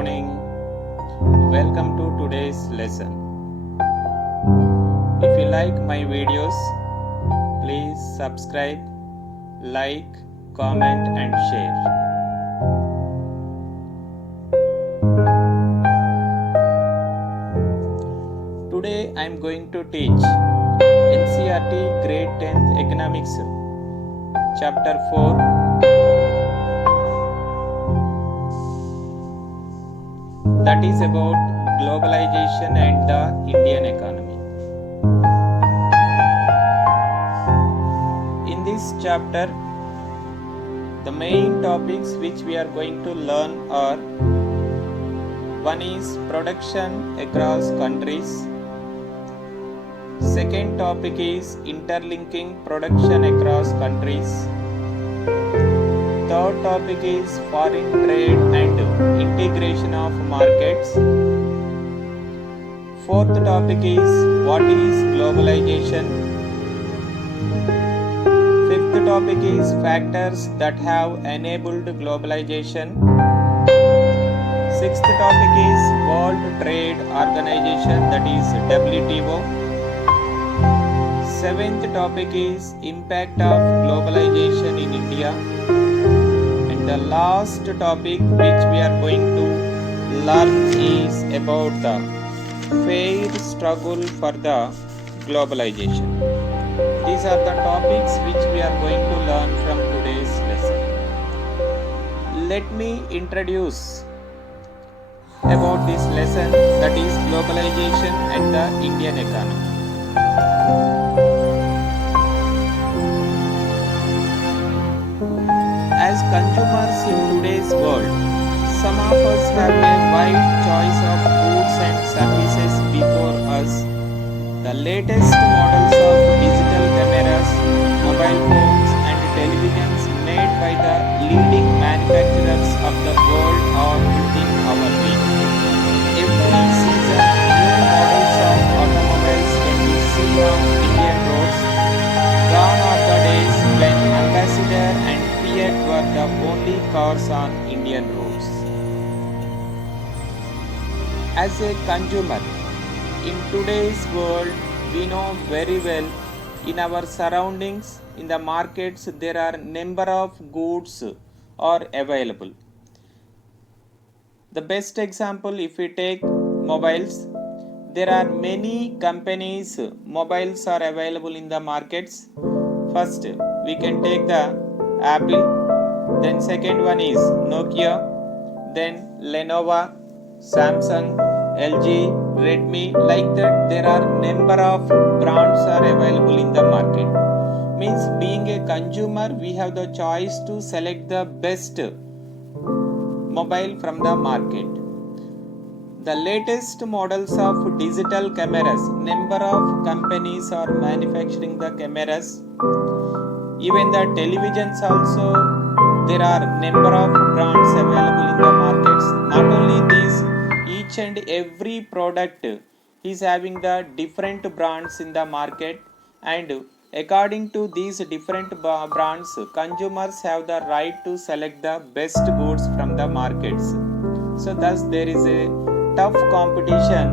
morning. Welcome to today's lesson. If you like my videos, please subscribe, like, comment and share. Today I am going to teach NCERT Grade 10th Economics Chapter 4. That is about globalization and the Indian economy. In this chapter, the main topics which we are going to learn are: one is production across countries. Second topic is interlinking production across countries. Third topic is foreign trade and integration of markets. Fourth topic is what is globalization. Fifth topic is factors that have enabled globalization. Sixth topic is World Trade Organization, that is WTO. Seventh topic is impact of globalization in India. The last topic which we are going to learn is about the fair struggle for the globalization. These are the topics which we are going to learn from today's lesson. Let me introduce about this lesson, that is globalization and the Indian economy. As consumers in today's world, some of us have a wide choice of goods and services before us. The latest models of digital cameras, mobile phones and televisions made by the leading manufacturers of the world are within our reach. Every season, new models of automobiles can be seen on Indian roads. Gone are the days when Ambassador and Fiat were the only cars on Indian roads. As a consumer, in today's world, we know very well in our surroundings, in the markets, there are number of goods are available. The best example, if we take mobiles, there are many companies, mobiles are available in the markets. First, we can take the Apple, then second one is Nokia, then Lenovo, Samsung, LG, Redmi. Like that, there are number of brands are available in the market. Means being a consumer, we have the choice to select the best mobile from the market. The latest models of digital cameras, number of companies are manufacturing the cameras. Even the televisions also, there are number of brands available in the markets. Not only this, each and every product is having the different brands in the market, and according to these different brands, consumers have the right to select the best goods from the markets. So thus there is a tough competition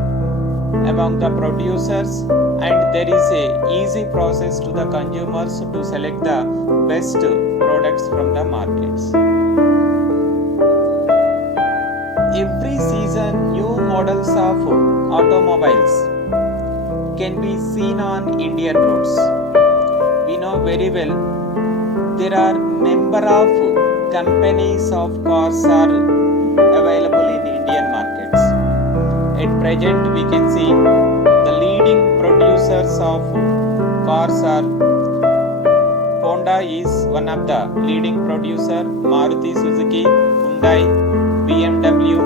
among the producers, and there is a easy process to the consumers to select the best products from the markets. Every season, new models of automobiles can be seen on Indian roads. We know very well there are number of companies of cars are available in Indian markets. At present, we can see the leading producers of cars are Honda is one of the leading producer, Maruti Suzuki, Hyundai, BMW.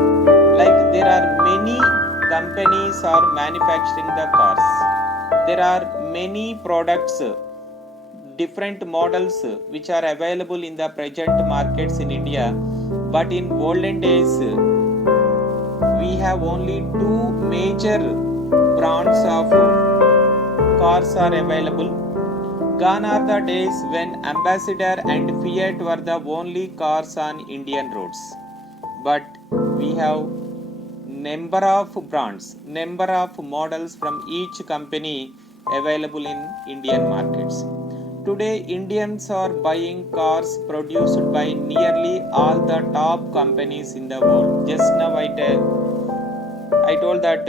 Like there are many companies are manufacturing the cars. There are many products, different models which are available in the present markets in India. But in olden days, we have only two major brands of cars are available. Gone are the days when Ambassador and Fiat were the only cars on Indian roads. But we have number of brands, number of models from each company available in Indian markets. Today Indians are buying cars produced by nearly all the top companies in the world. Just now I told that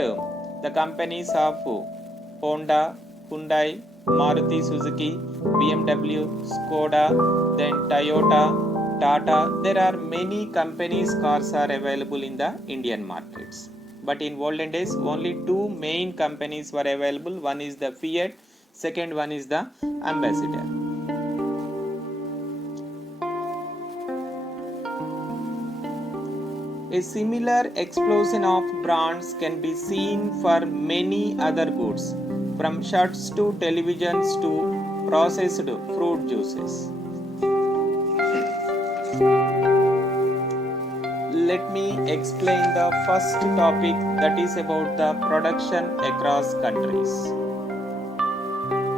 the companies of Honda, Hyundai, Maruti Suzuki, BMW, Skoda, then Toyota, Tata, there are many companies cars are available in the Indian markets. But in olden days only two main companies were available. One is the Fiat, second one is the Ambassador. A similar explosion of brands can be seen for many other goods, from shirts to televisions to processed fruit juices. Let me explain the first topic, that is about the production across countries.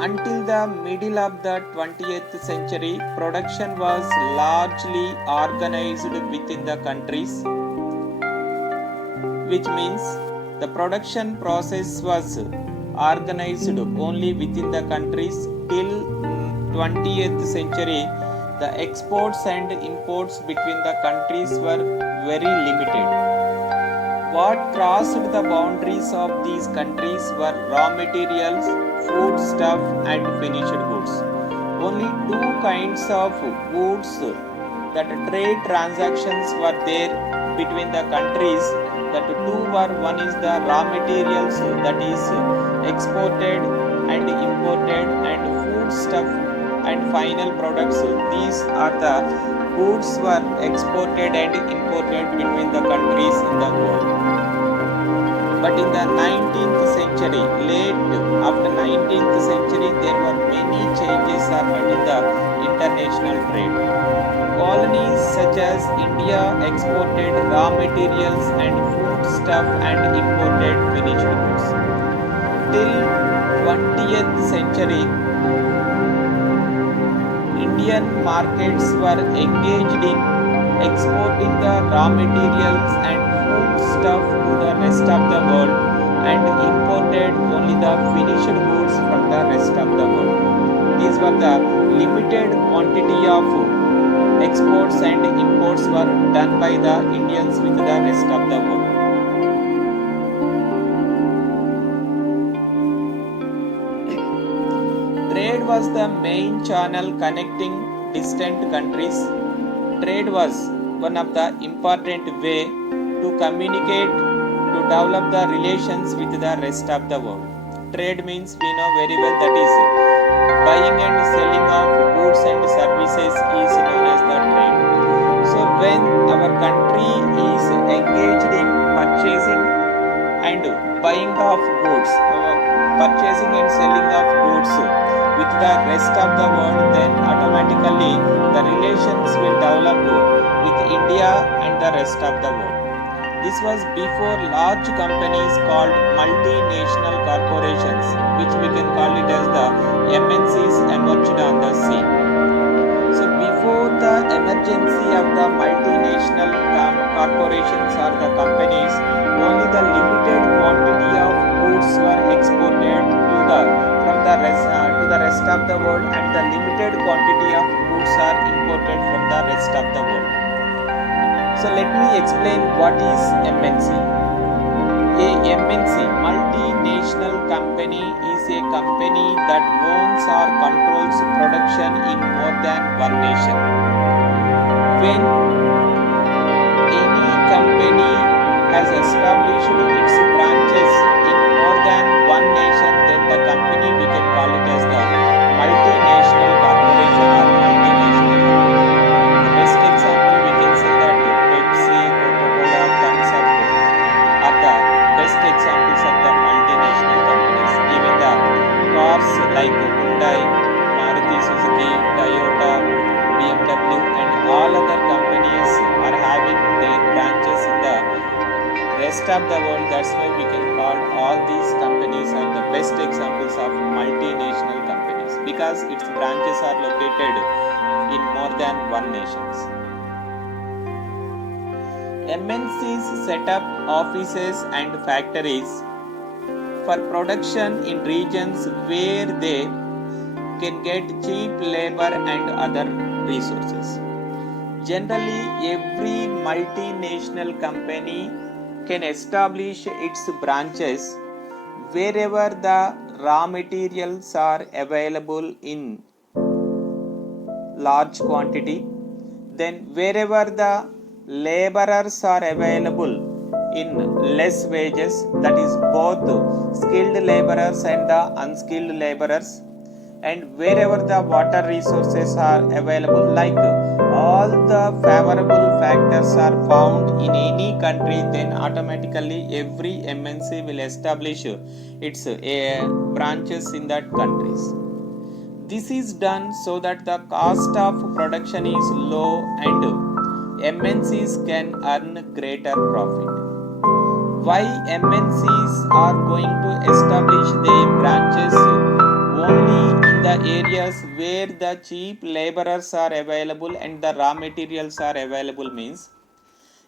Until the middle of the 20th century, production was largely organized within the countries, which means the production process was organized only within the countries. Till 20th century, the exports and imports between the countries were very limited. What crossed the boundaries of these countries were raw materials, food stuff and finished goods. Only two kinds of goods that trade transactions were there between the countries. That two were, one is the raw materials, that is exported and imported, and food stuff and final products. These are the goods were exported and imported between the countries in the world. But in the 19th century, late after 19th century, there were many changes happened in the international trade. Colonies such as India exported raw materials and food stuff and imported finished goods. Till 20th century, Indian markets were engaged in exporting the raw materials and food stuff to the rest of the world and imported only the finished goods from the rest of the world. These were the limited quantity of exports and imports were done by the Indians with the rest of the world. Trade was the main channel connecting distant countries. Trade was one of the important way to communicate, to develop the relations with the rest of the world. Trade means we know very well, that is buying and selling of goods and services is known as the trade. So when our country is engaged in purchasing and buying of goods, purchasing and selling of goods with the rest of the world, then automatically the relations will develop with India and the rest of the world. This was before large companies called multinational corporations, which we can call it as the MNCs, emerged on the scene. So before the emergency of the multinational corporations or the companies, only the limited quantity of goods were exported from the rest of the world, and the limited quantity of goods are imported from the rest of the world. So let me explain what is MNC. A MNC, multinational company, is a company that owns or controls production in more than one nation. When any company has established its branches in more than one nation, then the company we can call it as the multinational corporation or multinational company. The best example we can say that Pepsi, Coca-Cola, Thumbs Up are the best examples of the multinational companies. Even the cars like Hyundai, Maruti Suzuki, Toyota, BMW and all other companies are having their branches in the rest of the world. That's why we can call all these companies are the best examples of multinational companies, because its branches are located in more than one nations. MNCs set up offices and factories for production in regions where they can get cheap labor and other resources. Generally, every multinational company can establish its branches wherever the raw materials are available in large quantity, then wherever the laborers are available in less wages, that is both skilled laborers and the unskilled laborers, and wherever the water resources are available, like all the favorable factors are found in any country, then automatically every MNC will establish its branches in that countries. This is done so that the cost of production is low and MNCs can earn greater profit. Why MNCs are going to establish their branches only in the areas where the cheap laborers are available and the raw materials are available means,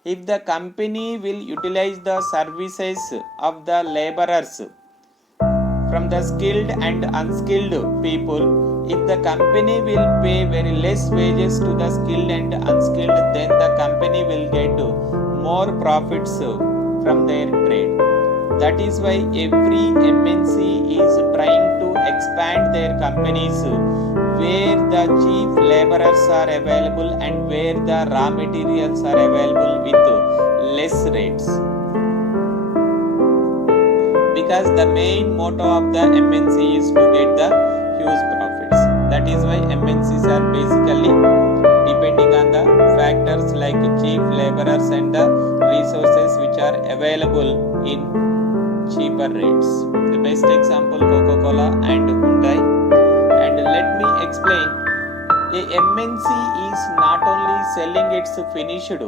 if the company will utilize the services of the laborers from the skilled and unskilled people, if the company will pay very less wages to the skilled and unskilled, then the company will get more profits from their trade. That is why every MNC is trying to expand their companies where the cheap laborers are available and where the raw materials are available with less rates. Because the main motto of the MNC is to get the huge profits. That is why MNCs are basically depending on the factors like cheap laborers and the resources which are available in cheaper rates. The best example, Coca-Cola and Hyundai. And let me explain, a MNC is not only selling its finished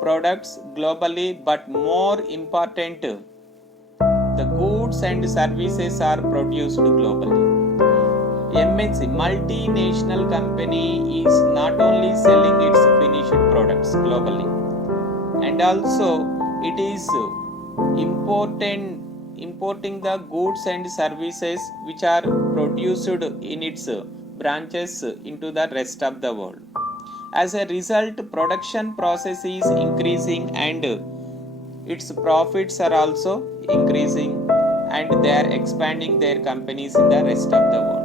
products globally, but more important, the goods and services are produced globally. MNC, multinational company, is not only selling its finished products globally, and also it is importing the goods and services which are produced in its branches into the rest of the world. As a result, production process is increasing and its profits are also increasing, and they are expanding their companies in the rest of the world.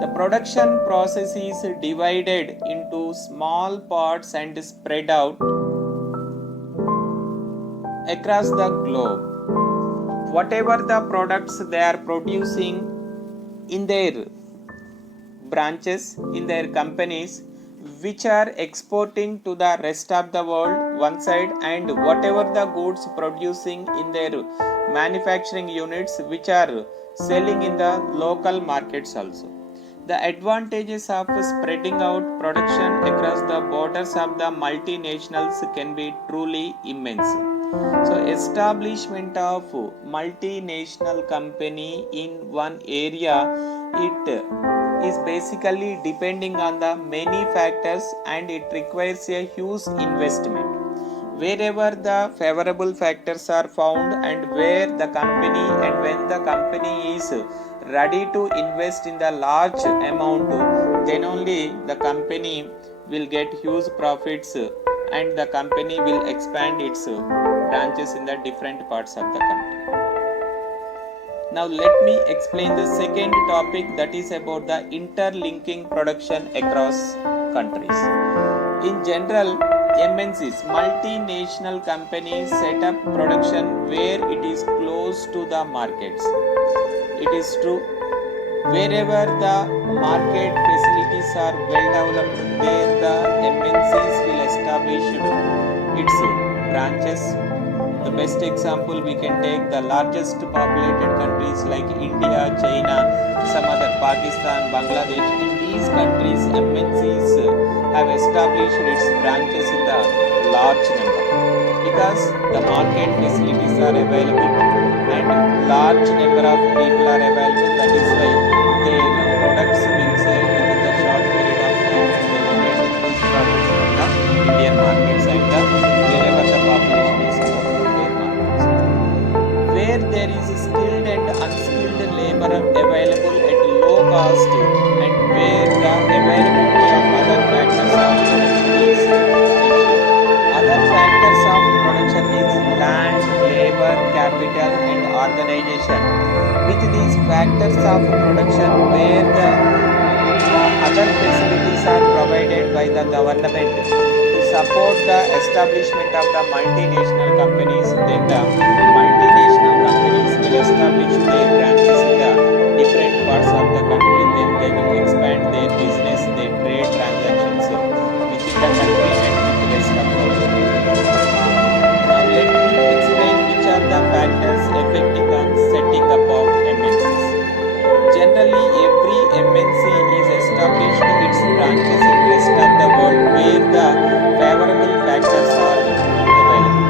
The production process is divided into small parts and spread out across the globe. Whatever the products they are producing in their branches, in their companies, which are exporting to the rest of the world one side, and whatever the goods producing in their manufacturing units which are selling in the local markets also. The advantages of spreading out production across the borders of the multinationals can be truly immense. So establishment of multinational company in one area, it is basically depending on the many factors and it requires a huge investment. Wherever the favorable factors are found and where the company and when the company is ready to invest in the large amount, then only the company will get huge profits and the company will expand its branches in the different parts of the country. Now let me explain the second topic, that is about the interlinking production across countries. In general, MNCs, multinational companies, set up production where it is close to the markets. It is true, wherever the market facilities are well developed, there the MNCs will establish its branches. The best example we can take the largest populated countries like India, China, some other Pakistan, Bangladesh. In these countries, MNCs have established its branches in the large number because the market facilities are available and large number of people are available. That is why their products will sell within the short period of time and they will get huge profits from the Indian markets and wherever the cost, and where the availability of other factors of production is crucial. Other factors of production is land, labor, capital, and organization. With these factors of production, where the other facilities are provided by the government to support the establishment of the multinational companies, then the multinational companies will establish their branches in the different parts of the country. Then they will expand their business, their trade transactions within the country and with the rest of the world. Now let me explain which are the factors affecting on setting up of MNCs. Generally, every MNC is established its branches in rest of the world where the favorable factors are available.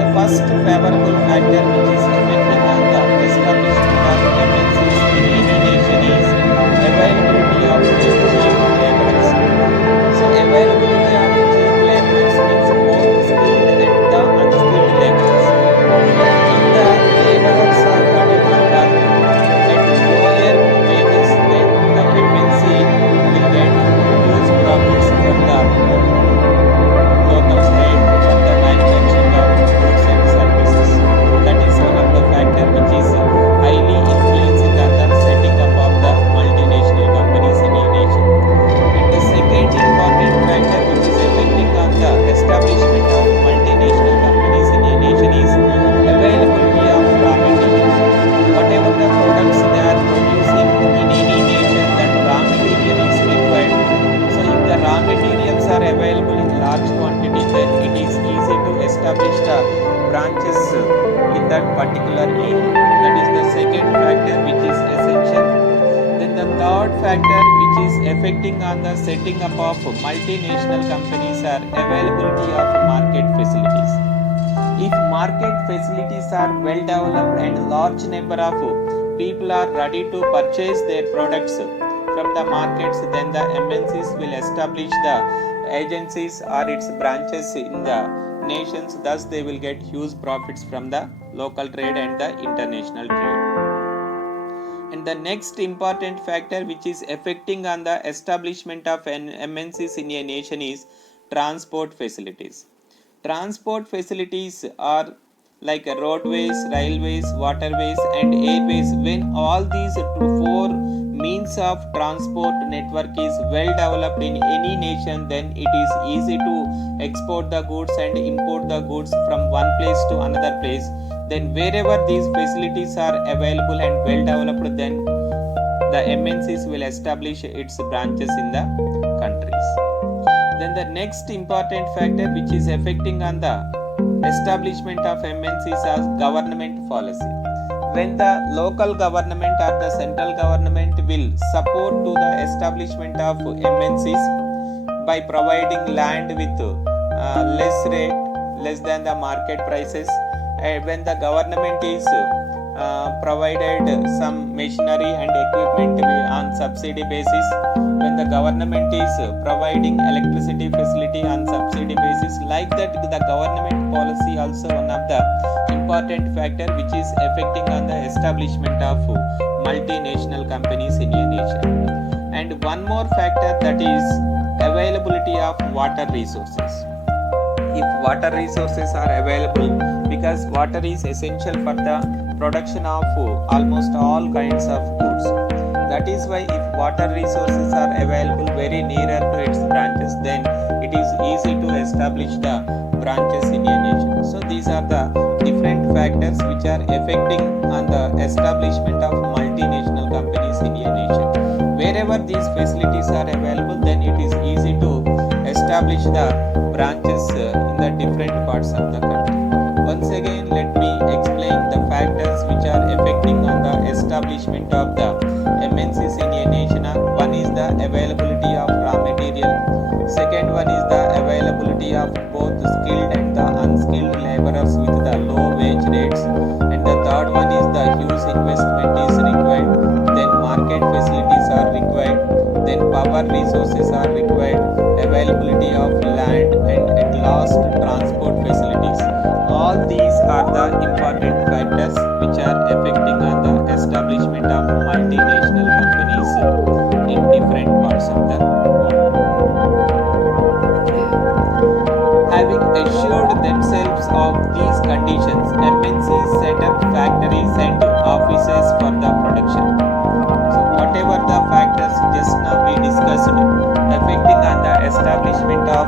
The first favorable factor which is affecting on the establishment of MNCs in any nation is availability of cheap laborers. So availability of cheap laborers means both skilled and the unskilled laborers. If the laborers are ready to work at lower wages, then the MNC will get huge profits from the local trade, from the manufacturing of goods and services. That is one of the factor which is highly influencing on the setting up of the multinational companies in a nation. And the second important factor which is affecting on the establishment of multinational companies in a nation is availability of raw material. Whatever the products they are producing in any nation, that raw material is required. So if the raw materials are available in large quantity, then it is easy to establish the branches in that particular area. That is the second factor which is essential. Then the third factor which is affecting on the setting up of multinational companies are availability of market facilities. If market facilities are well developed and large number of people are ready to purchase their products from the markets, then the MNCs will establish the agencies or its branches in the nations. Thus, they will get huge profits from the local trade and the international trade. And the next important factor which is affecting on the establishment of MNCs in a nation is transport facilities. Transport facilities are like roadways, railways, waterways, and airways. When all these four means of transport network is well developed in any nation, then it is easy to export the goods and import the goods from one place to another place. Then wherever these facilities are available and well developed, then the MNCs will establish its branches in the countries. Then the next important factor which is affecting on the establishment of MNCs is government policy. When the local government or the central government will support to the establishment of MNCs by providing land with less rate, less than the market prices, when the government is provided some machinery and equipment on subsidy basis, when the government is providing electricity facility on subsidy basis, like that the government policy also one of the important factor which is affecting on the establishment of multinational companies in a nation. And one more factor, that is availability of water resources. If water resources are available, because water is essential for the production of almost all kinds of goods. That is why if water resources are available very nearer to its branches, then it is easy to establish the branches in a nation. So these are the different factors which are affecting on the establishment of multinational companies in a nation. Wherever these facilities are available, then it is easy to establish the branches in the different parts of the country. Once again, let me explain the factors which are affecting on the establishment of the MNCs in a nation. One is the availability of raw material. Second one is the availability of both skilled and the unskilled laborers with the low wage rates. And the third one is the huge investment is required. Then market facilities are required. Then power resources are required. Availability of land, and at last transport facilities. All these are the important factors which are affecting on the establishment of multinational companies because of these conditions, MNCs set up factories and offices for the production. So whatever the factors just now we discussed affecting on the establishment of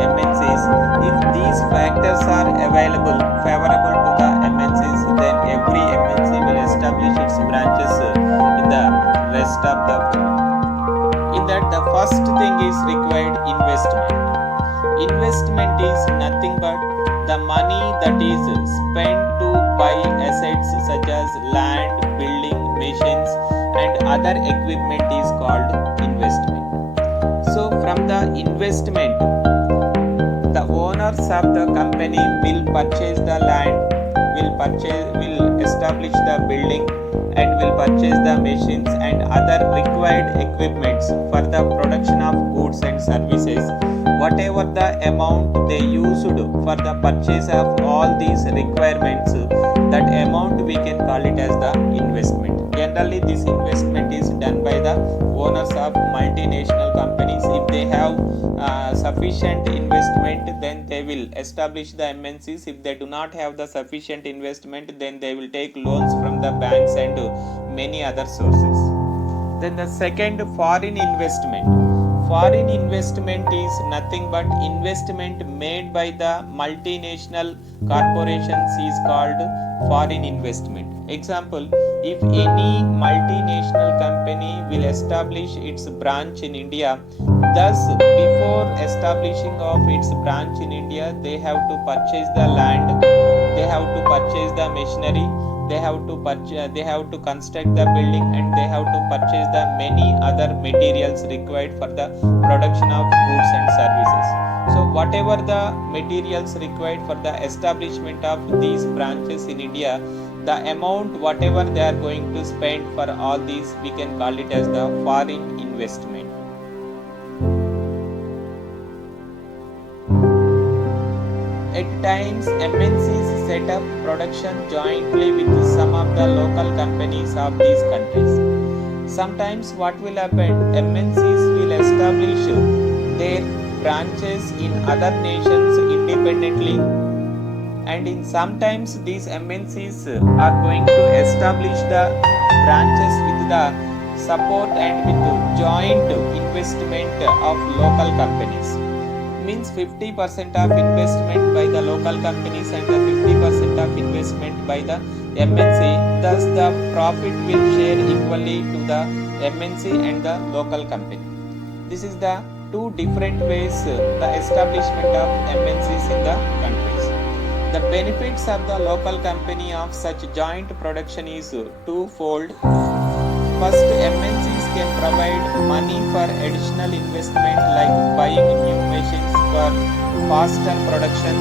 MNCs, if these factors are available favorable to the MNCs, then every MNC will establish its branches in the rest of the world. In that, the first thing is required investment. Investment is nothing but the money that is spent to buy assets such as land, building, machines, and other equipment is called investment. So, from the investment, the owners of the company will purchase the land, will establish the building, and will purchase the machines and other required equipments for the production of goods and services. Whatever the amount they used for the purchase of all these requirements, that amount we can call it as the investment. Generally, this investment is done by the owners of multinational companies. If they have sufficient investment, then they will establish the MNCs. If they do not have the sufficient investment, then they will take loans from the banks and many other sources. Then the second, foreign investment. Foreign investment is nothing but investment made by the multinational corporations is called foreign investment. Example, if any multinational company will establish its branch in India, thus before establishing of its branch in India, they have to purchase the land, they have to purchase the machinery, they have to construct the building, and they have to purchase the many other materials required for the production of goods and services. So whatever the materials required for the establishment of these branches in India, the amount whatever they are going to spend for all these, we can call it as the foreign investment. At times, MNCs set up production jointly with some of the local companies of these countries. Sometimes what will happen, MNCs will establish their branches in other nations independently, and in sometimes these MNCs are going to establish the branches with the support and with joint investment of local companies. Means 50% of investment by the local companies and the 50% of investment by the MNC. Thus, the profit will share equally to the MNC and the local company. This is the two different ways the establishment of MNCs in the countries. The benefits of the local company of such joint production is twofold. First, MNCs can provide money for additional investment like buying new machines for faster production.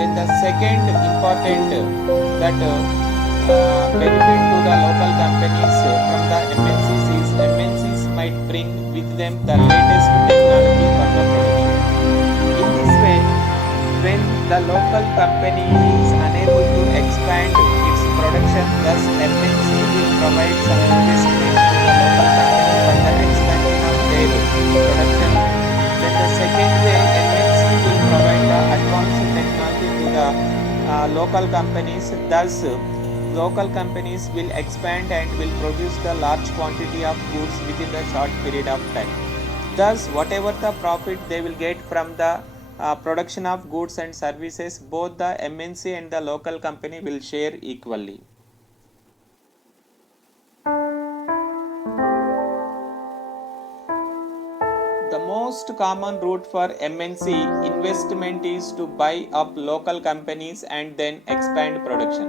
Then the second important that benefit to the local companies from the MNCs is MNCs might bring with them the latest technology for the production. In this way, when the local company is unable to expand its production, thus MNC will provide some investment to the local company for the expansion of their production. Then the second way, MNC will provide the advanced technology to the local companies. Thus, local companies will expand and will produce the large quantity of goods within the short period of time. Thus, whatever the profit they will get from the production of goods and services, both the MNC and the local company will share equally. The most common route for MNC investment is to buy up local companies and then expand production.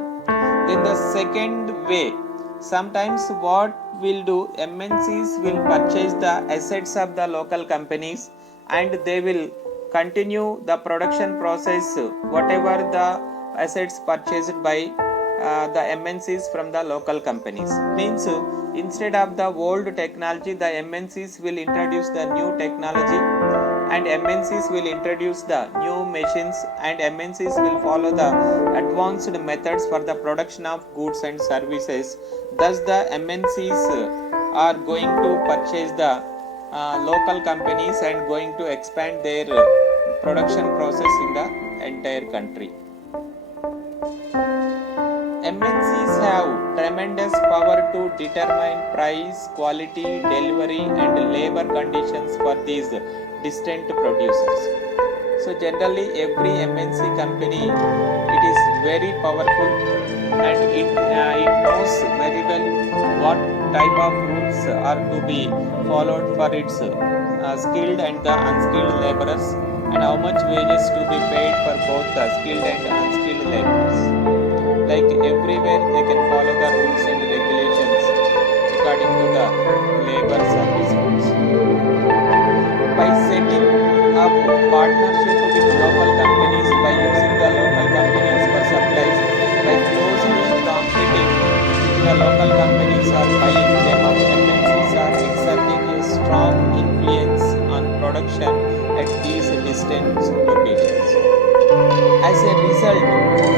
Then the second way, sometimes what will do, MNCs will purchase the assets of the local companies and they will continue the production process, whatever the assets purchased by the MNCs from the local companies. Means instead of the old technology, the MNCs will introduce the new technology, and MNCs will introduce the new machines, and MNCs will follow the advanced methods for the production of goods and services. Thus, the MNCs are going to purchase the local companies and going to expand their production process in the entire country. MNCs have tremendous power to determine price, quality, delivery and labor conditions for these distant producers. So generally every MNC company, it is very powerful and it knows very well what type of rules are to be followed for its skilled and the unskilled laborers, and how much wages to be paid for both the skilled and unskilled laborers. Like everywhere they can follow the rules and regulations according to the labor service rules. By setting up partnership with local companies, by using the local companies for supplies, by closely competing with the local companies or buying them up, MNCs are exerting a strong influence on production at these distant locations. As a result,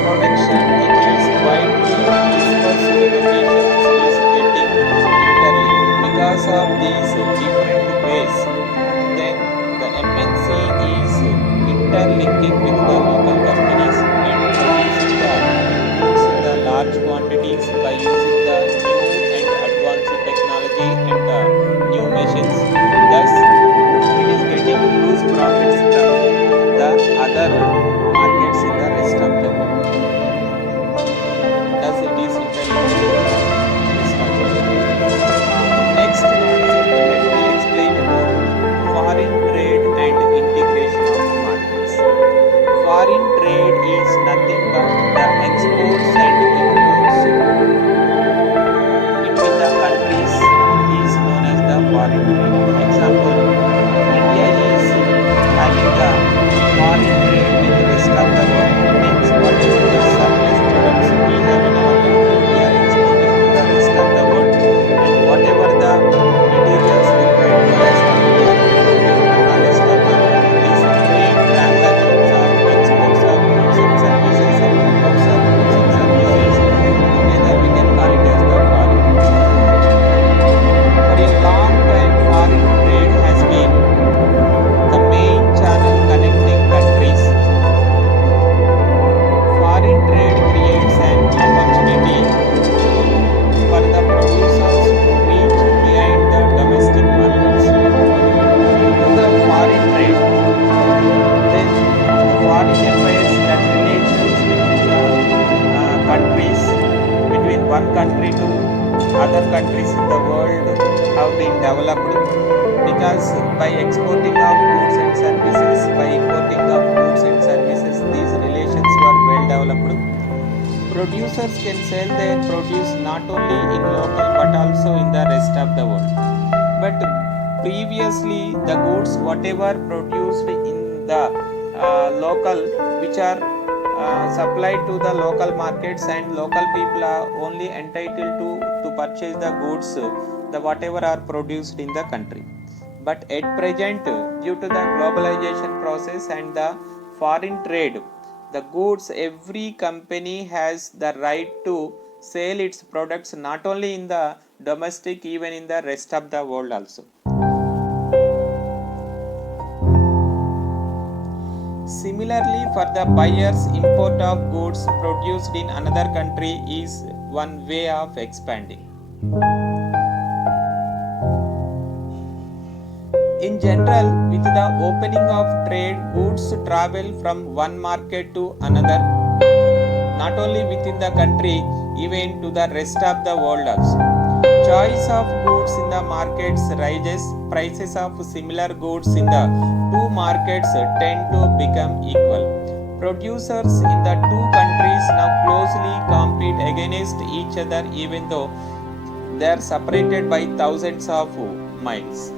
production in these widely dispersed locations is getting interlinked. Because of these different ways, then the MNC is interlinking with the local companies and producing the goods in the large quantities by using the new and advanced technology and the new machines. Thus, it is getting huge profits from the other markets in the rest of the world. Thus, it is interlinked with the rest of the world. Next concept, let me explain about foreign trade and integration of markets. Foreign trade is nothing but the exports and imports between the countries is known as the foreign trade. Example, India is having the foreign trade with the rest of the world, means whatever the surplus products we have in our country, we are exporting to the rest of the world, and whatever the materials required for us, we are importing from the rest of the world. These trade transactions are exports of goods and services and imports of goods and services. Together we can call it as the foreign trade. For a long time, foreign trade has been the main channel connecting countries. Foreign trade creates an opportunity for the producers to reach behind the domestic markets. Due to the foreign trade, then the foreign affairs, that relations between the countries, between one country to other countries in the world have been developed, because by exporting of goods and services, by importing of goods and services, these relations were well developed. Producers can sell their produce not only in local but also in the rest of the world. But previously, the goods whatever produced in the local, which are supplied to the local markets, and local people are only entitled to purchase the goods the whatever are produced in the country. But at present, due to the globalization process and the foreign trade, the goods, every company has the right to sell its products not only in the domestic, even in the rest of the world also. Similarly, for the buyers, import of goods produced in another country is one way of expanding. In general, with the opening of trade, goods travel from one market to another, not only within the country, even to the rest of the world also. Choice of goods in the markets rises, prices of similar goods in the two markets tend to become equal. Producers in the two countries now closely compete against each other, even though they are separated by thousands of miles.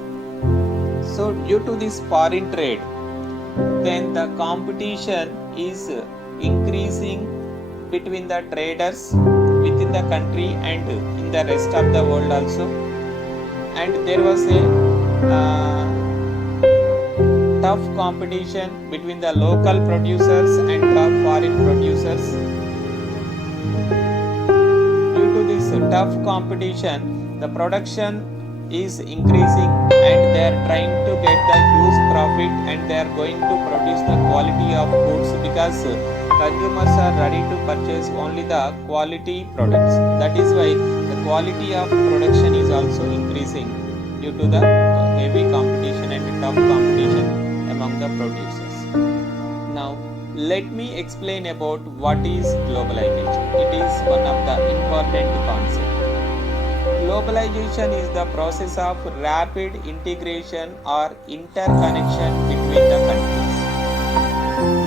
So due to this foreign trade, then the competition is increasing between the traders within the country and in the rest of the world also. And there was a tough competition between the local producers and the foreign producers. Due to this tough competition, the production is increasing and they are trying to get the huge profit, and they are going to produce the quality of goods because consumers are ready to purchase only the quality products. That is why the quality of production is also increasing due to the heavy competition and tough competition among the producers. Now, let me explain about what is globalization. It is one of the important concepts. Globalization is the process of rapid integration or interconnection between the countries.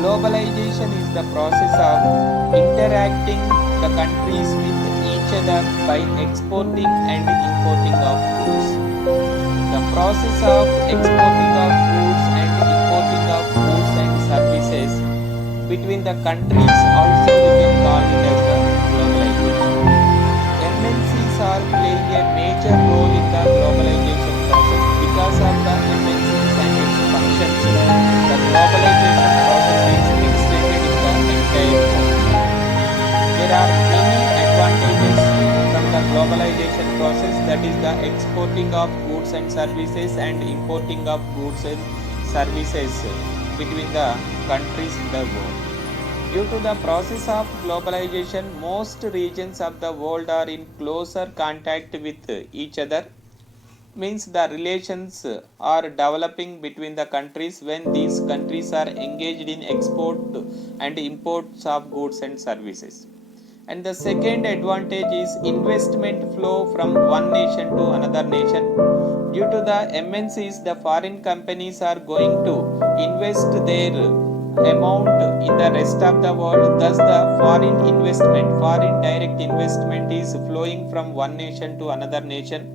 Globalization is the process of interacting the countries with each other by exporting and importing of goods. The process of exporting of goods and importing of goods and services between the countries also we can call it as the globalization. MNCs are playing a major role in the globalization process. Because of the MNCs and its functions, the globalization process is extended in the entire world. There are many advantages from the globalization process, that is the exporting of goods and services and importing of goods and services between the countries in the world. Due to the process of globalization, most regions of the world are in closer contact with each other. Means the relations are developing between the countries when these countries are engaged in export and imports of goods and services. And the second advantage is investment flow from one nation to another nation. Due to the MNCs, the foreign companies are going to invest their amount in the rest of the world. Thus, the foreign direct investment is flowing from one nation to another nation.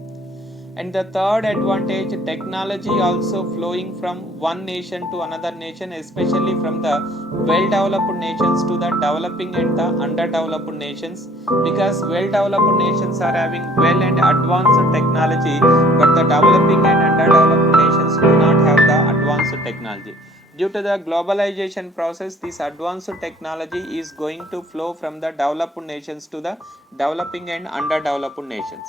And the third advantage, technology also flowing from one nation to another nation, especially from the well developed nations to the developing and the underdeveloped nations, because well developed nations are having well and advanced technology, but the developing and underdeveloped nations do not have the advanced technology. Due to the globalization process, this advanced technology is going to flow from the developed nations to the developing and underdeveloped nations.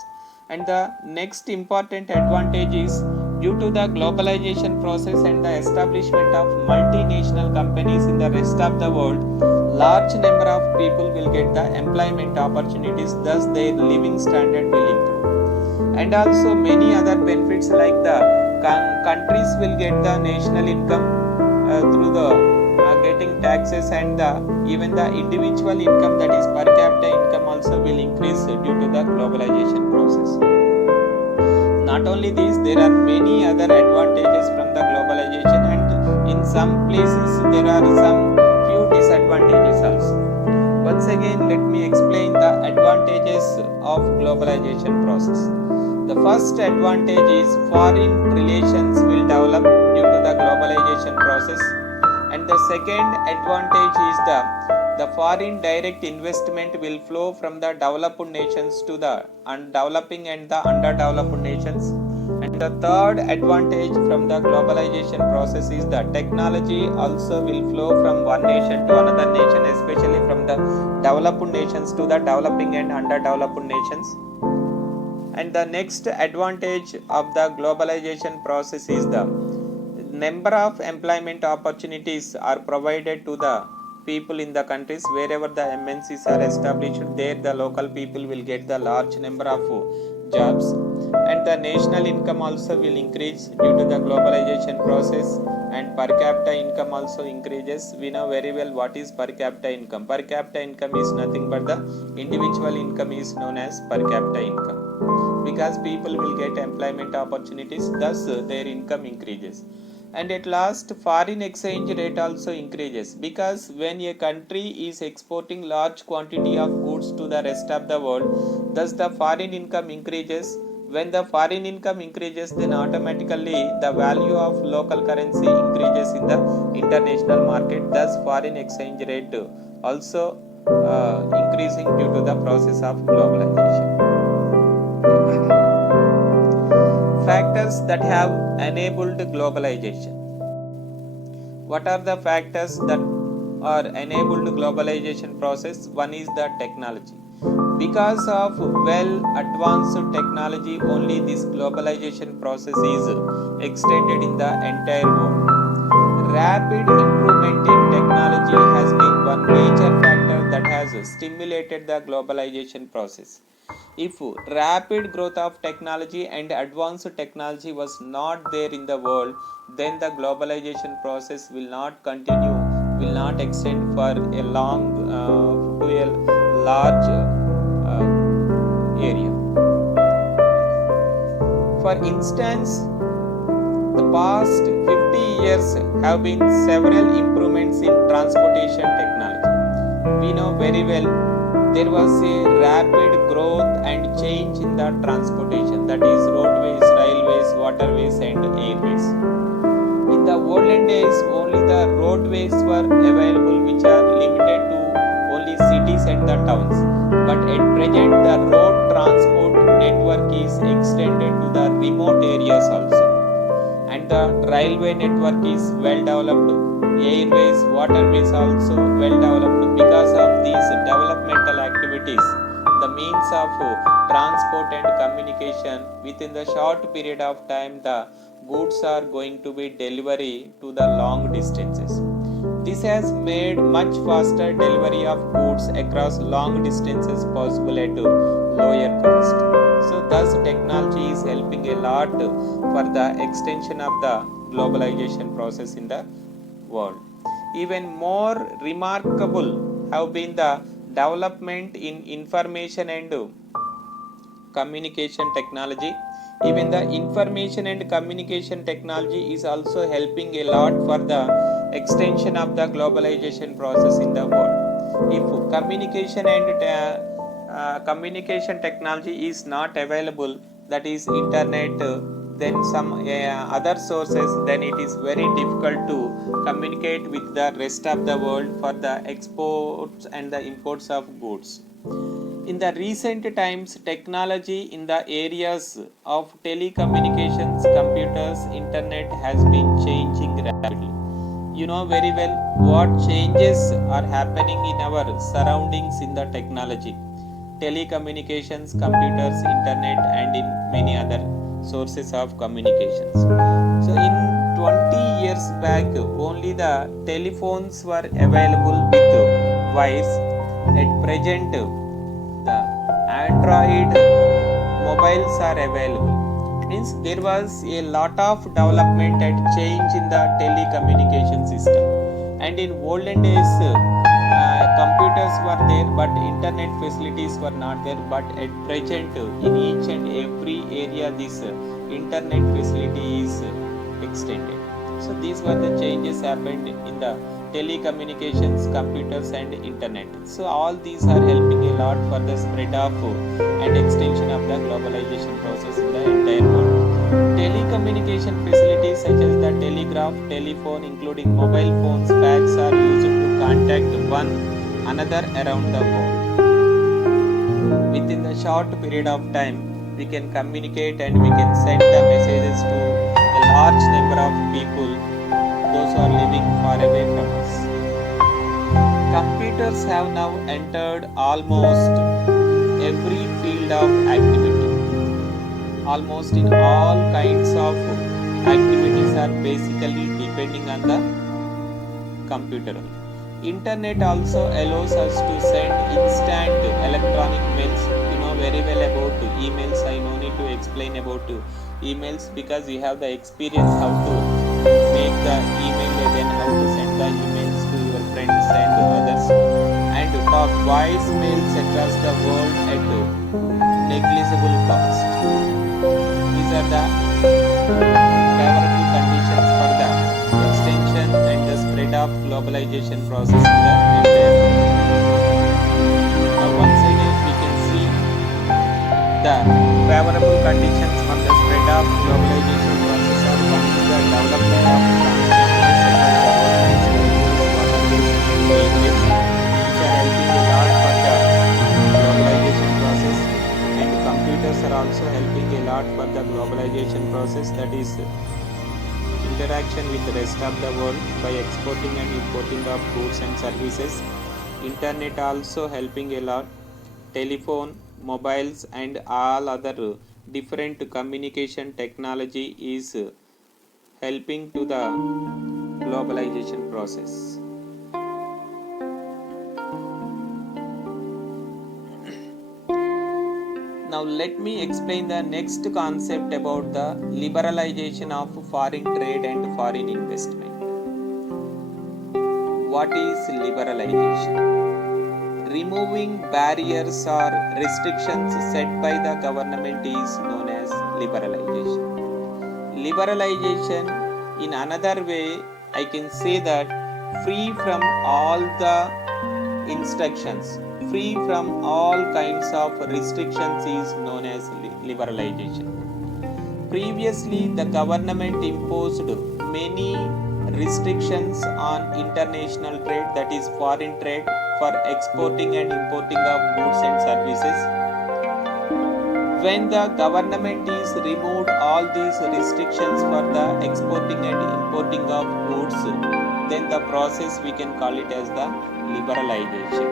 And the next important advantage is, due to the globalization process and the establishment of multinational companies in the rest of the world, large number of people will get the employment opportunities, thus their living standard will improve. And also many other benefits, like the countries will get the national income through the getting taxes, and even the individual income, that is per capita income, also will increase due to the globalization process. Not only this, there are many other advantages from the globalization, and in some places there are some few disadvantages also. Once again, let me explain the advantages of globalization process. The first advantage is foreign relations will develop due to the globalization process. And the second advantage is the foreign direct investment will flow from the developed nations to the developing and the underdeveloped nations. And the third advantage from the globalization process is the technology also will flow from one nation to another nation, especially from the developed nations to the developing and underdeveloped nations. And the next advantage of the globalization process is the number of employment opportunities are provided to the people in the countries. Wherever the MNCs are established, there the local people will get the large number of jobs, and the national income also will increase due to the globalization process, and per capita income also increases. We know very well what is per capita income. Per capita income is nothing but the individual income is known as per capita income, because people will get employment opportunities, thus their income increases. And at last, foreign exchange rate also increases, because when a country is exporting large quantity of goods to the rest of the world, thus the foreign income increases. When the foreign income increases, then automatically the value of local currency increases in the international market, thus foreign exchange rate also increasing due to the process of globalization. Factors that have enabled globalization. What are the factors that are enabled globalization process? One is the technology. Because of well advanced technology, only this globalization process is extended in the entire world. Rapid improvement in technology has been one major factor that has stimulated the globalization process. If rapid growth of technology and advanced technology was not there in the world, then the globalization process will not continue, will not extend for a to a large area. For instance, the past 50 years have been several improvements in transportation technology. We know very well there was a rapid growth and change in the transportation, that is roadways, railways, waterways and airways. In the olden days, only the roadways were available, which are limited to only cities and the towns. But at present, the road transport network is extended to the remote areas also. And the railway network is well developed, airways, waterways also well developed. Because of these developmental activities, the means of transport and communication, within the short period of time the goods are going to be delivery to the long distances. This has made much faster delivery of goods across long distances possible at lower cost. So thus technology is helping a lot for the extension of the globalization process in the world. Even more remarkable have been the development in information and communication technology. Even the information and communication technology is also helping a lot for the extension of the globalization process in the world. If communication and communication technology is not available, that is internet, then some other sources, then it is very difficult to communicate with the rest of the world for the exports and the imports of goods. In the recent times, technology in the areas of telecommunications, computers, internet has been changing rapidly. You know very well what changes are happening in our surroundings in the technology, telecommunications, computers, internet and in many other sources of communications. So in 20 years back, only the telephones were available with wires. At present, the Android mobiles are available. Means there was a lot of development and change in the telecommunication system. And in olden days, computers were there, but internet facilities were not there. But at present, in each and every area, this internet facility is extended. So these were the changes happened in the telecommunications, computers and internet. So all these are helping a lot for the spread of and extension of the globalization process in the entire world. Telecommunication facilities such as the telegraph, telephone, including mobile phones, fax are used to contact one another around the world. Within the short period of time, we can communicate and we can send the messages to a large number of people, those who are living far away from us. Computers have now entered almost every field of activity. Almost in all kinds of activities are basically depending on the computer. Internet also allows us to send instant electronic mails. You know very well about emails. I no need to explain about emails because you have the experience how to make the email and then how to send the emails to your friends and others, and to talk voice mails across the world at negligible cost. These are the favorable conditions for the extension and the spread of globalization process in the entire world. Now once again we can see the favorable conditions for the spread of globalization process are: one is the development of transportation, second the roadways, railways, waterways and airways, which are helping a lot for the globalization process, and computers are also helping a lot for the globalization process, that is interaction with the rest of the world by exporting and importing of goods and services. Internet also helping a lot telephone, mobiles, and all other different communication technology is helping to the globalization process. Now let me explain the next concept about the liberalization of foreign trade and foreign investment. What is liberalization? Removing barriers or restrictions set by the government is known as liberalization. Liberalization, in another way, I can say that free from all the instructions, free from all kinds of restrictions is known as liberalization. Previously, the government imposed many restrictions on international trade, that is foreign trade, for exporting and importing of goods and services. When the government is removed all these restrictions for the exporting and importing of goods, then the process we can call it as the liberalization.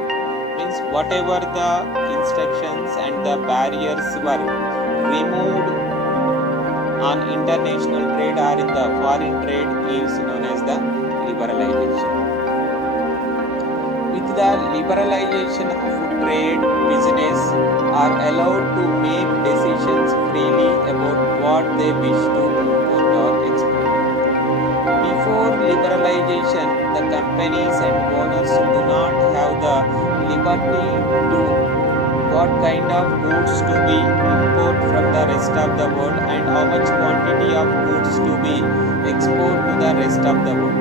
Means whatever the instructions and the barriers were removed on international trade or in the foreign trade is known as the liberalization. With the liberalization of trade, business are allowed to make decisions freely about what they wish to import or export. Before liberalization, the companies and owners do not have the liberty to what kind of goods to be import from the rest of the world and how much quantity of goods to be export to the rest of the world.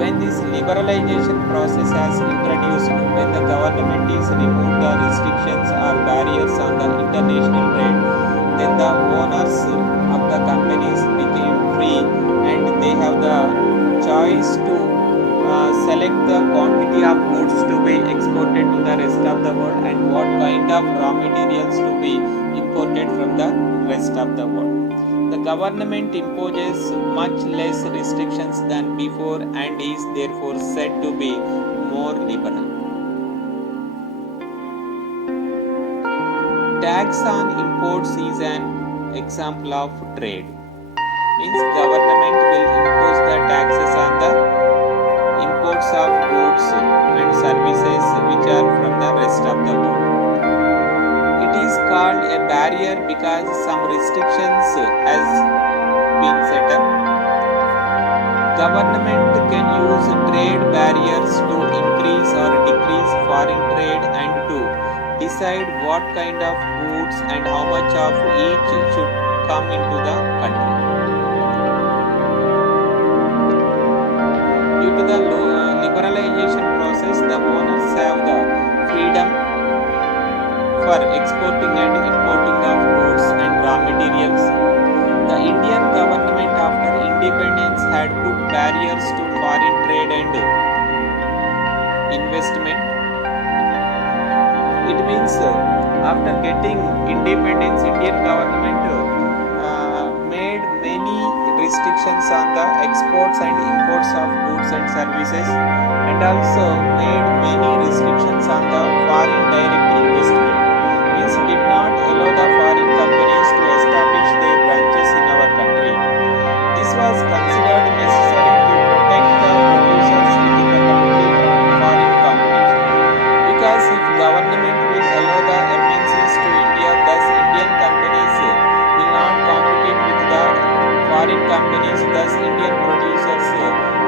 When this liberalization process has introduced, when the government is removed the restrictions or barriers on the international trade, then the owners of the companies became free and they have the choice to select the quantity of goods to be exported to the rest of the world and what kind of raw materials to be imported from the rest of the world. The government imposes much less restrictions than before and is therefore said to be more liberal. Tax on imports is an example of trade. Means government will impose the taxes on the imports of goods and services which are from the rest of the world. It is called a barrier because some restrictions has been set up. Government can use trade barriers to increase or decrease foreign trade and to decide what kind of goods and how much of each should come into the country. Due to the liberalization process, the owners have the freedom for exporting and importing of goods and raw materials. The Indian government after independence had put barriers to foreign trade and investment. It means after getting independence, Indian government made many restrictions on the exports and imports of goods and services and also made many restrictions on the foreign direct investment. Means did not allow the foreign companies to establish their branches in our country. This was considered necessary to protect the producers within the country from foreign competition. Because if government will allow the MNCs to India, thus Indian companies will not compete with the foreign companies, thus Indian producers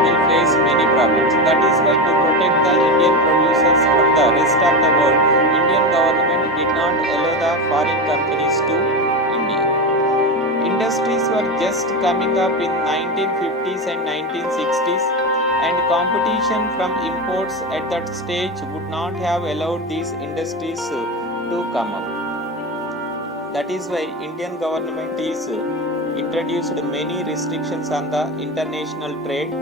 will face many problems. That is why to protect the Indian producers from the rest of the world, Indian government did not allow the foreign companies to India. Industries were just coming up in 1950s and 1960s and competition from imports at that stage would not have allowed these industries to come up. That is why Indian government is introduced many restrictions on the international trade.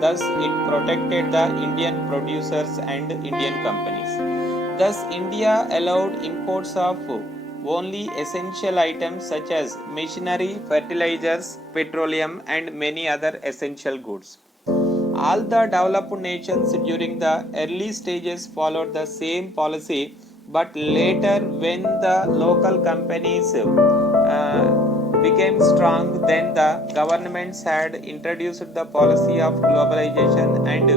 Thus it protected the Indian producers and Indian companies. Thus India allowed imports of only essential items such as machinery, fertilizers, petroleum and many other essential goods. All the developed nations during the early stages followed the same policy But later, when the local companies became strong, then the governments had introduced the policy of globalization and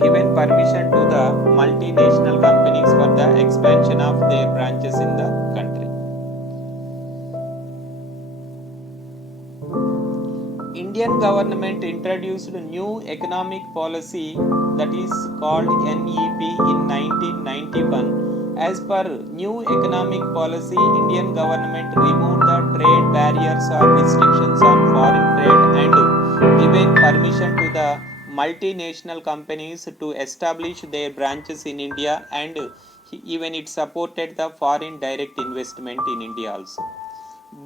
given permission to the multinational companies for the expansion of their branches in the country. Indian government introduced a new economic policy that is called NEP in 1991. As per new economic policy, Indian government removed the trade barriers or restrictions on foreign trade and given permission to the multinational companies to establish their branches in India, and even it supported the foreign direct investment in India also.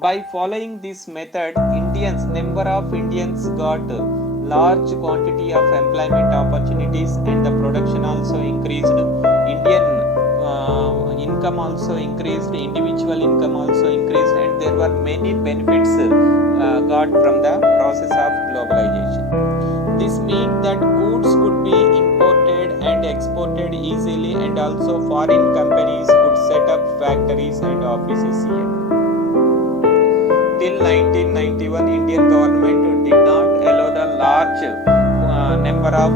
By following this method, number of Indians got large quantity of employment opportunities, and the production also increased. Indian income also increased, individual income also increased, and there were many benefits got from the process of globalization. This means that goods could be imported and exported easily, and also foreign companies could set up factories and offices here. Till 1991, Indian government did not allow the large number of,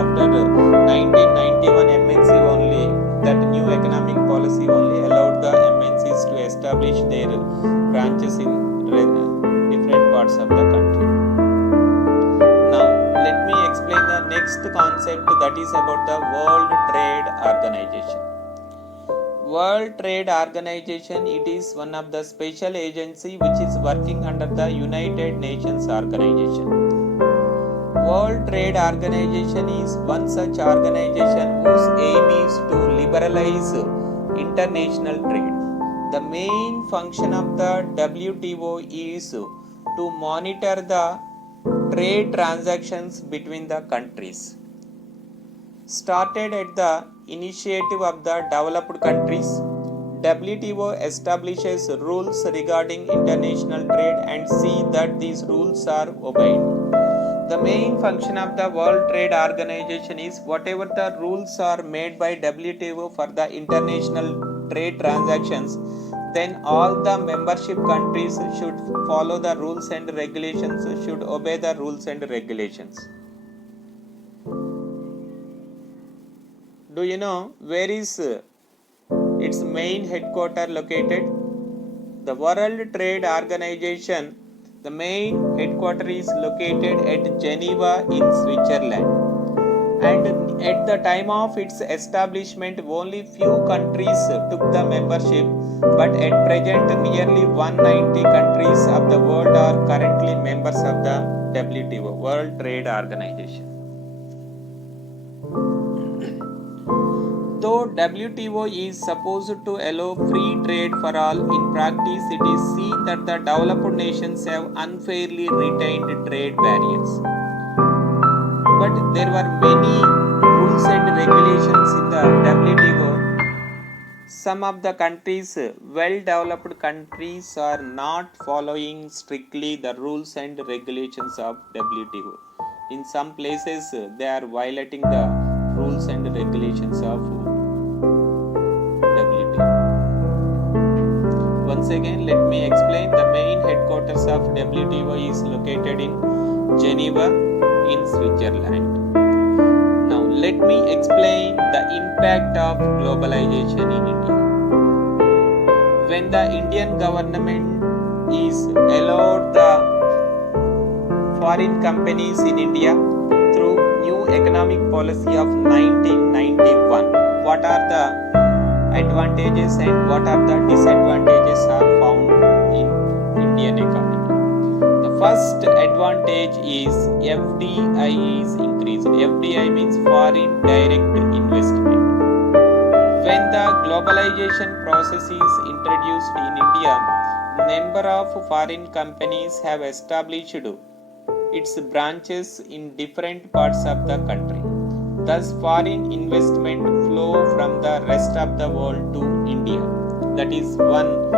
after 1991 MNC only, that new economic policy only allowed the MNCs to establish their branches in different parts of the country. Now, let me explain the next concept, that is about the World Trade Organization. World Trade Organization, it is one of the special agency which is working under the United Nations Organization. World Trade Organization is one such organization whose aim is to liberalize international trade. The main function of the WTO is to monitor the trade transactions between the countries. Started at the initiative of the developed countries, WTO establishes rules regarding international trade and see that these rules are obeyed. The main function of the World Trade Organization is whatever the rules are made by WTO for the international trade transactions, then all the membership countries should follow the rules and regulations, should obey the rules and regulations. Do you know where is its main headquarters located? The World Trade Organization, the main headquarters is located at Geneva in Switzerland. And at the time of its establishment, only few countries took the membership, but at present nearly 190 countries of the world are currently members of the WTO, World Trade Organization. Though WTO is supposed to allow free trade for all, in practice it is seen that the developed nations have unfairly retained trade barriers. But there were many rules and regulations in the WTO. Some of the countries, well-developed countries, are not following strictly the rules and regulations of WTO. In some places, they are violating the rules and regulations of WTO. Once again, let me explain. The main headquarters of WTO is located in Geneva in Switzerland. Now, let me explain the impact of globalization in India. When the Indian government is allowed the foreign companies in India through new economic policy of 1991, what are the advantages and what are the disadvantages are found in Indian economy? The first advantage is FDI is increased. FDI means foreign direct investment. When the globalization process is introduced in India, number of foreign companies have established its branches in different parts of the country. Thus, foreign investment flow from the rest of the world to India. That is one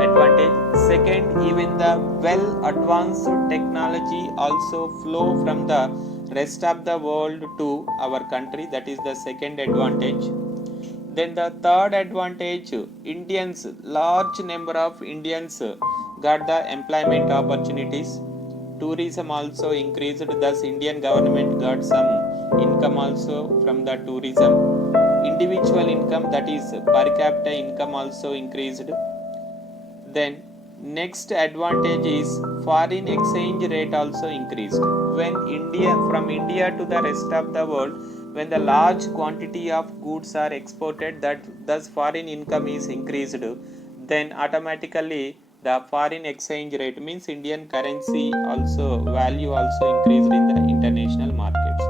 advantage. Second, even the well-advanced technology also flow from the rest of the world to our country. That is the second advantage. Then the third advantage, Indians, large number of Indians got the employment opportunities. Tourism also increased, thus Indian government got some income also from the tourism. Individual income, that is per capita income, also increased. Then next advantage is foreign exchange rate also increased. When from India to the rest of the world, when the large quantity of goods are exported, that thus foreign income is increased, then automatically the foreign exchange rate means Indian currency also value also increased in the international markets.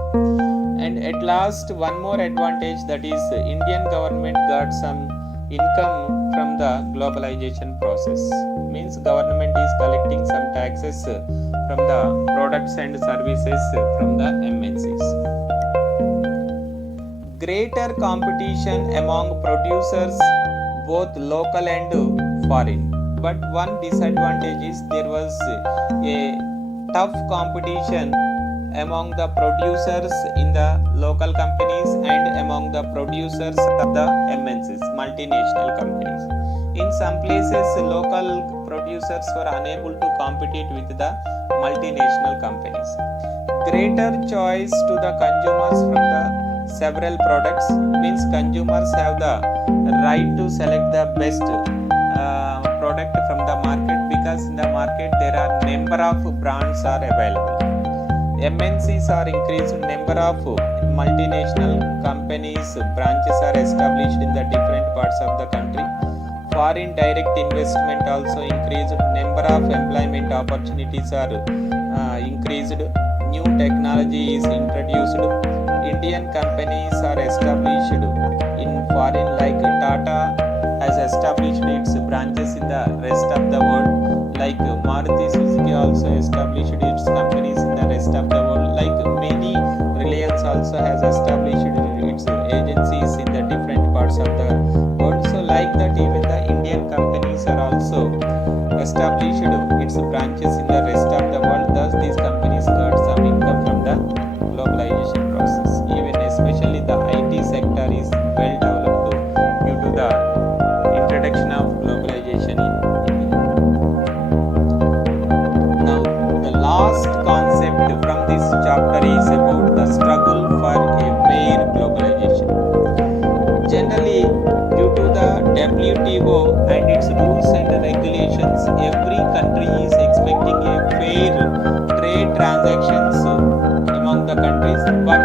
And at last, one more advantage, that is Indian government got some income from the globalization process, means government is collecting some taxes from the products and services from the MNCs. Greater competition among producers, both local and foreign. But one disadvantage is there was a tough competition among the producers in the local companies and among the producers of the MNCs, multinational companies. In some places, local producers were unable to compete with the multinational companies. Greater choice to the consumers from the several products, means consumers have the right to select the best product from the market, because in the market there are number of brands are available. MNCs are increased, number of multinational companies branches are established in the different parts of the country. Foreign direct investment also increased, number of employment opportunities are increased, new technology is introduced, Indian companies are established in foreign, like Tata has established its branches in the rest of the world, like Maruti Suzuki also established its companies in the rest of the world, like many Reliance also has established its agencies in the different parts of the world. So like that, even the Indian companies are also established its branches in the rest of the world, thus these companies got some income from the globalization process. Even especially the IT sector is well developed due to the introduction of globalization in India. Now the last concept from this chapter is about the struggle for a fair globalization. Generally, due to the WTO and its rules and regulations, every country is expecting a fair trade transactions among the countries, but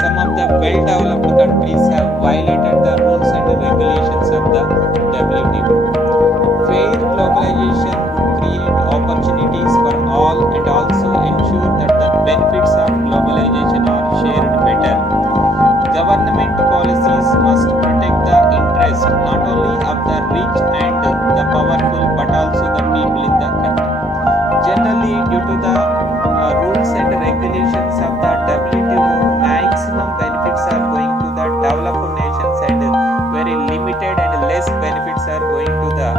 some of the well-developed countries have violated the rules and regulations of the WTO. Fair globalization would create opportunities for all and also ensure that the benefits of globalization are shared better. Government policies must protect the interest not only of the rich and the powerful, but also the people in the country. Generally, due to the rules and regulations of the WTO, maximum benefits are going to the developed nations and very limited and less benefits are going to the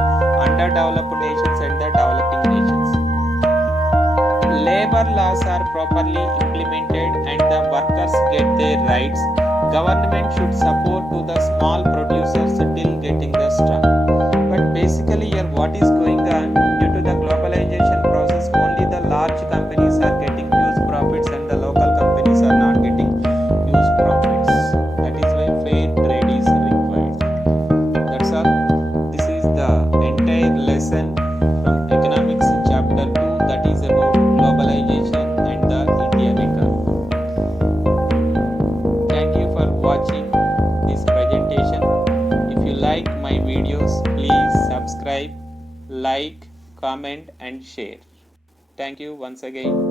underdeveloped nations and the developing nations. Labor laws are properly implemented and the workers get their rights. Government should support to the small producers till getting the strong. But basically here what is going on, due to the globalization process, only the large companies are getting huge profits and the local companies are not getting huge profits. That is why fair trade is required. That's all. This is the entire lesson from economics chapter 2, that is about globalization and the Indian economy. Thank you for watching this presentation. If you like my videos, please subscribe, like, comment and share. Thank you once again.